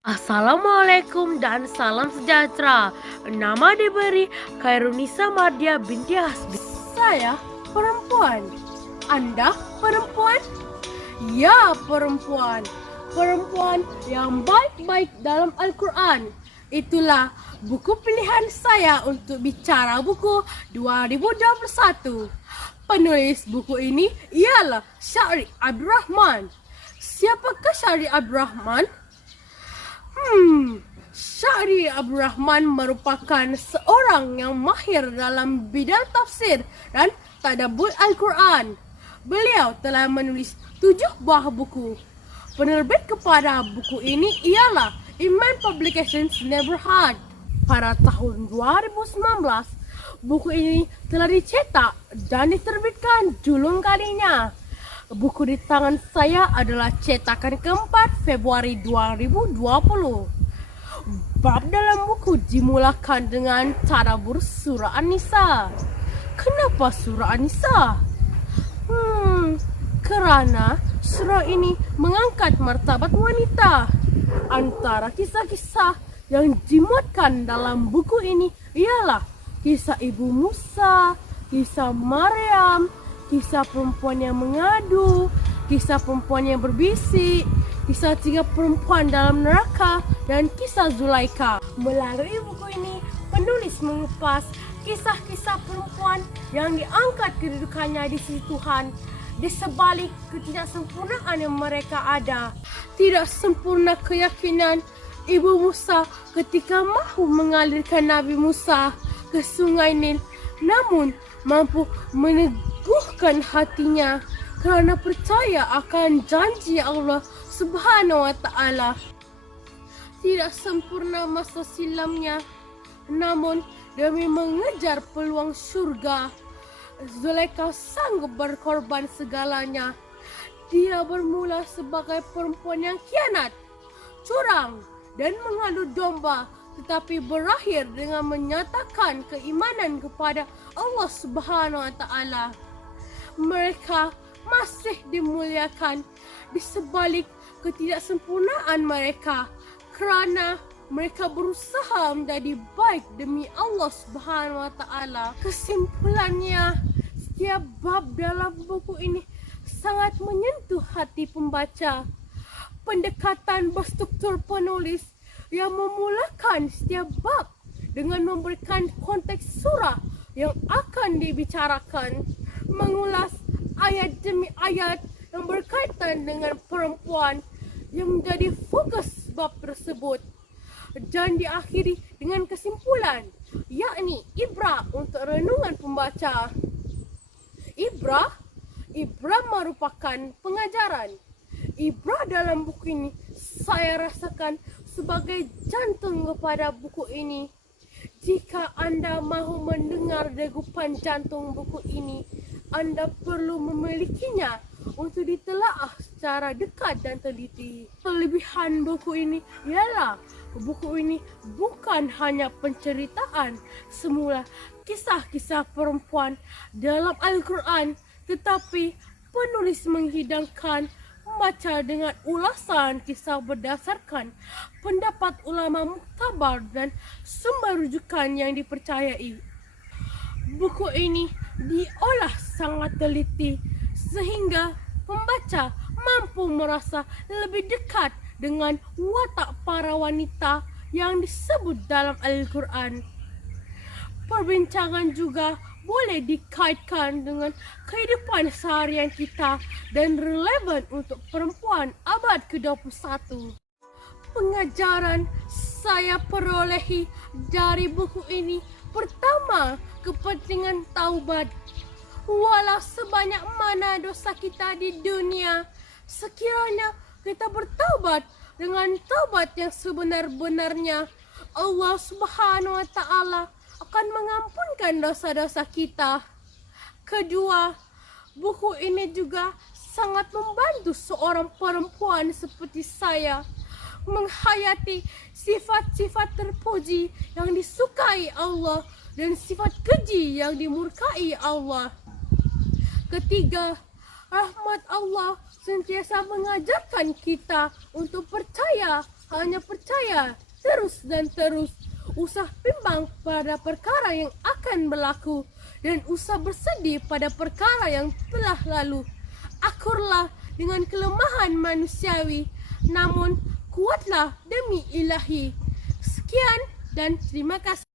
Assalamualaikum dan salam sejahtera. Nama diberi Khairunisa Mardia binti Hasbi. Saya perempuan. Anda perempuan? Ya, perempuan. Perempuan yang baik-baik dalam Al-Quran. Itulah buku pilihan saya untuk bicara buku 2021. Penulis buku ini ialah Syahri Abdurrahman. Siapakah Syahri Abdurrahman? Syahri Abdurrahman merupakan seorang yang mahir dalam bidang tafsir dan tadabbur Al-Quran. Beliau telah menulis 7 buah buku. Penerbit kepada buku ini ialah Iman Publications Neighborhood. Pada tahun 2019, buku ini telah dicetak dan diterbitkan julung kalinya. Buku di tangan saya adalah cetakan keempat Februari 2020. Bab dalam buku dimulakan dengan tadabbur surah An-Nisa. Kenapa surah An-Nisa? Kerana surah ini mengangkat martabat wanita. Antara kisah-kisah yang dimuatkan dalam buku ini ialah kisah Ibu Musa, kisah Maryam, kisah perempuan yang mengadu, kisah perempuan yang berbisik, kisah 3 perempuan dalam neraka, dan kisah Zulaika. Melalui buku ini, penulis mengupas kisah-kisah perempuan yang diangkat kedudukannya di sisi Tuhan, di sebalik ketidaksempurnaan yang mereka ada. Tidak sempurna keyakinan Ibu Musa ketika mahu mengalirkan Nabi Musa ke sungai Nil, namun mampu meneguhkan hatinya kerana percaya akan janji Allah Subhanahu wa Ta'ala. Tidak sempurna masa silamnya, namun demi mengejar peluang syurga, Zulaika sanggup berkorban segalanya. Dia bermula sebagai perempuan yang khianat, curang dan mengadu domba, tetapi berakhir dengan menyatakan keimanan kepada Allah Subhanahu wa Ta'ala. Mereka masih dimuliakan di sebalik ketidaksempurnaan mereka kerana mereka berusaha menjadi baik demi Allah Subhanahu wa Ta'ala. Kesimpulannya, setiap bab dalam buku ini sangat menyentuh hati pembaca. Pendekatan berstruktur penulis yang memulakan setiap bab dengan memberikan konteks surah yang akan dibicarakan, mengulas ayat demi ayat yang berkaitan dengan perempuan yang menjadi fokus bab tersebut, dan diakhiri dengan kesimpulan, yakni ibrah untuk renungan pembaca. Ibrah merupakan pengajaran. Ibrah dalam buku ini saya rasakan sebagai jantung kepada buku ini. Jika anda mahu mendengar degupan jantung buku ini, anda perlu memilikinya untuk ditelaah secara dekat dan teliti. Kelebihan buku ini ialah buku ini bukan hanya penceritaan semula kisah-kisah perempuan dalam Al-Quran, tetapi penulis menghidangkan membaca dengan ulasan kisah berdasarkan pendapat ulama muktabar dan sumber rujukan yang dipercayai. Buku ini diolah sangat teliti sehingga pembaca mampu merasa lebih dekat dengan watak para wanita yang disebut dalam Al-Quran. Perbincangan juga boleh dikaitkan dengan kehidupan seharian kita dan relevan untuk perempuan abad ke-21. Pengajaran saya perolehi dari buku ini, pertama, kepentingan taubat. Walau sebanyak mana dosa kita di dunia, sekiranya kita bertaubat dengan taubat yang sebenar-benarnya, Allah Subhanahu wa Ta'ala akan mengampunkan dosa-dosa kita. Kedua, buku ini juga sangat membantu seorang perempuan seperti saya menghayati sifat-sifat terpuji yang disukai Allah dan sifat keji yang dimurkai Allah. Ketiga, rahmat Allah sentiasa mengajarkan kita untuk percaya hanya percaya terus dan terus. Usah bimbang pada perkara yang akan berlaku, dan usah bersedih pada perkara yang telah lalu. Akurlah dengan kelemahan manusiawi, namun kuatlah demi ilahi. Sekian dan terima kasih.